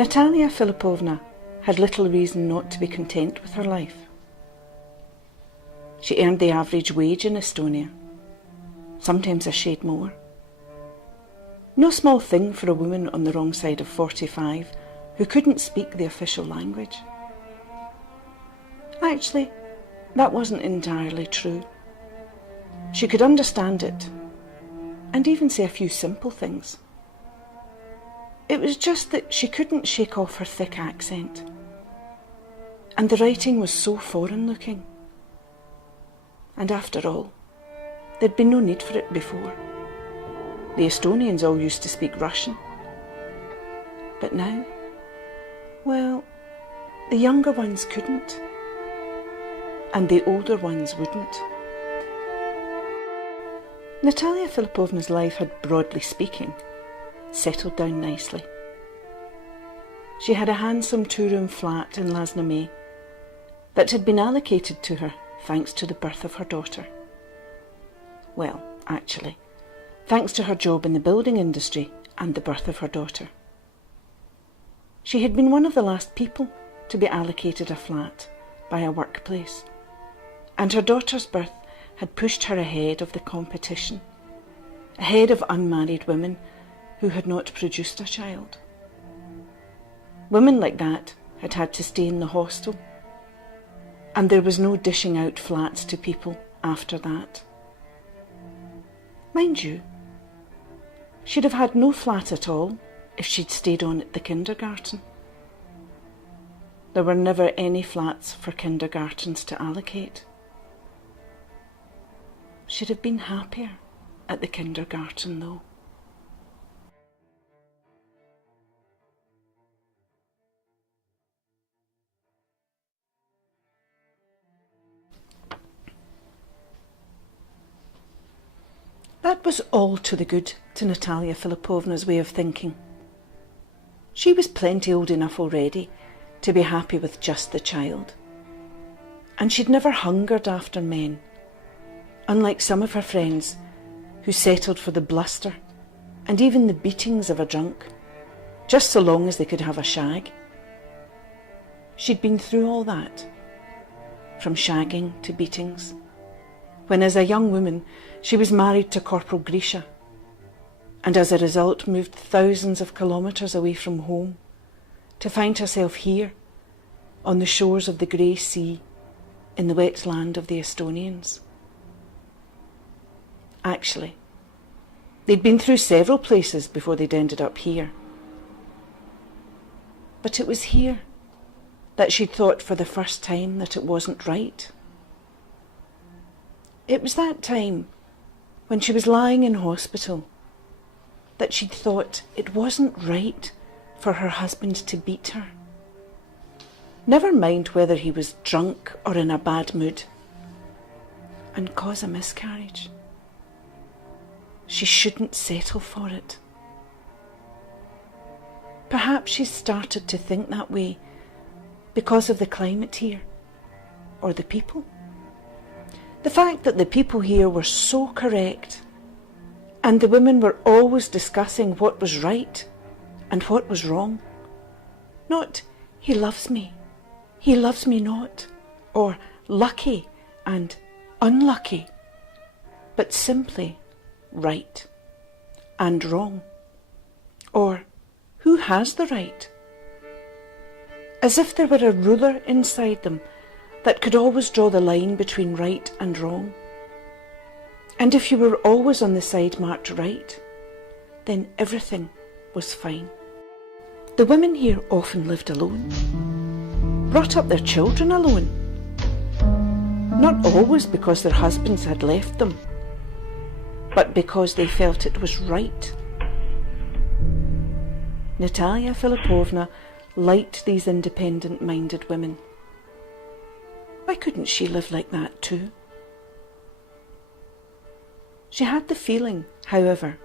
Natalia Filipovna had little reason not to be content with her life. She earned the average wage in Estonia, sometimes a shade more. No small thing for a woman on the wrong side of 45 who couldn't speak the official language. Actually, that wasn't entirely true. She could understand it, and even say a few simple things. It was just that she couldn't shake off her thick accent, and the writing was so foreign-looking. And after all, there'd been no need for it before. The Estonians all used to speak Russian. But now, well, the younger ones couldn't, and the older ones wouldn't. Natalia Filipovna's life had, broadly speaking, settled down nicely. She had a handsome two-room flat in Lasnamae that had been allocated to her thanks to the birth of her daughter. Well, actually, thanks to her job in the building industry and the birth of her daughter. She had been one of the last people to be allocated a flat by a workplace, and her daughter's birth had pushed her ahead of the competition, ahead of unmarried women who had not produced a child. Women like that had had to stay in the hostel, and there was no dishing out flats to people after that. Mind you, she'd have had no flat at all if she'd stayed on at the kindergarten. There were never any flats for kindergartens to allocate. She'd have been happier at the kindergarten, though. That was all to the good to Natalia Filipovna's way of thinking. She was plenty old enough already to be happy with just the child, and she'd never hungered after men, unlike some of her friends who settled for the bluster and even the beatings of a drunk, just so long as they could have a shag. She'd been through all that, from shagging to beatings, when as a young woman she was married to Corporal Grisha, and as a result moved thousands of kilometres away from home to find herself here on the shores of the grey sea in the wet land of the Estonians. Actually, they'd been through several places before they'd ended up here. But it was here that she'd thought for the first time that it wasn't right. It was that time, when she was lying in hospital, that she'd thought it wasn't right for her husband to beat her. Never mind whether he was drunk or in a bad mood, and cause a miscarriage. She shouldn't settle for it. Perhaps she started to think that way because of the climate here, or the people. The fact that the people here were so correct, and the women were always discussing what was right and what was wrong. Not, he loves me not, or lucky and unlucky, but simply right and wrong, or who has the right? As if there were a ruler inside them that could always draw the line between right and wrong. And if you were always on the side marked right, then everything was fine. The women here often lived alone, brought up their children alone, not always because their husbands had left them, but because they felt it was right. Natalia Filipovna liked these independent-minded women. Why couldn't she live like that too? She had the feeling, however,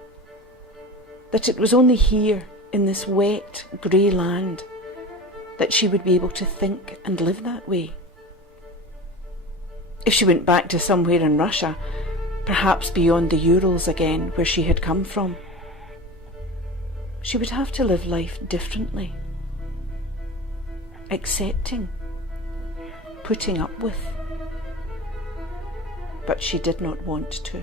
that it was only here in this wet, grey land that she would be able to think and live that way. If she went back to somewhere in Russia, perhaps beyond the Urals again, where she had come from, she would have to live life differently. accepting, putting up with. But she did not want to.